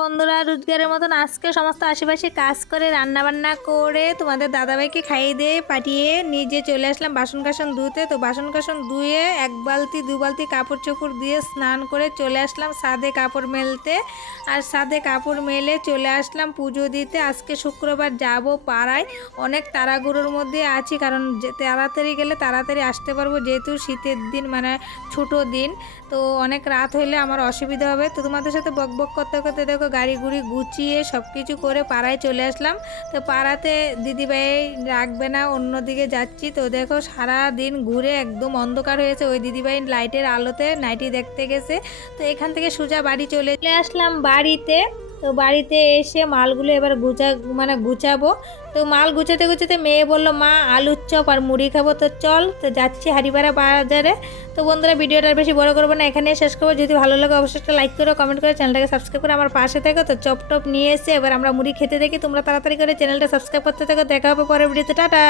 বন্ধুরা, রোজগারের মতন আজকে সমস্ত আশেপাশে কাজ করে রান্না বান্না করে তোমাদের দাদাভাইকে খাইয়ে দিয়ে পাঠিয়ে নিজে চলে আসলাম বাসন কাসন ধুতে। তো বাসন কাসন ধুয়ে এক বালতি, দু বালতি কাপড় চোপড় দিয়ে স্নান করে চলে আসলাম সাদে কাপড় মেলতে। আর সাদে কাপড় মেলে চলে আসলাম পুজো দিতে। আজকে শুক্রবার যাব পাড়ায়। অনেক তাড়াগুড়োর মধ্যে আছি, কারণ তাড়াতাড়ি গেলে তাড়াতাড়ি আসতে পারব, যেহেতু শীতের দিন মানে ছোটো দিন। তো অনেক রাত হলে আমার অসুবিধা হবে। তো তোমাদের সাথে বক বক করতে করতে দেখো গাড়ি গুড়ি গুছিয়ে সব কিছু করে পাড়ায় চলে আসলাম। তো পাড়াতে দিদিভাই রাখবে না, অন্যদিকে যাচ্ছি। তো দেখো সারা দিন ঘুরে একদম অন্ধকার হয়েছে। ওই দিদিভাই লাইটের আলোতে নাইটি দেখতে গেছে। তো এখান থেকে সোজা বাড়ি চলে চলে আসলাম বাড়িতে। তো বাড়িতে এসে মালগুলো এবার গুছা মানে গুছাবো। তো মাল গুছাতে গুছাতে মেয়ে বলল, মা, আলুর চপ আর মুড়ি খাব তো, চল। তো যাচ্ছি হারিপাড়া বাজারে। তো বন্ধুরা, ভিডিওটা বেশি বড় করব না এখানে শেষ করব। যদি ভালো লাগে, অবশ্যই একটা লাইক করো কমেন্ট করে, চ্যানেলটাকে সাবস্ক্রাইব করে আমার পাশে থেকো। তো চপ টপ নিয়ে এসে এবার আমরা মুড়ি খেতে দেখি। তোমরা তাড়াতাড়ি করে চ্যানেলটা সাবস্ক্রাইব করতে থাকো। দেখা হবে পরের ভিডিওতে। টাটা!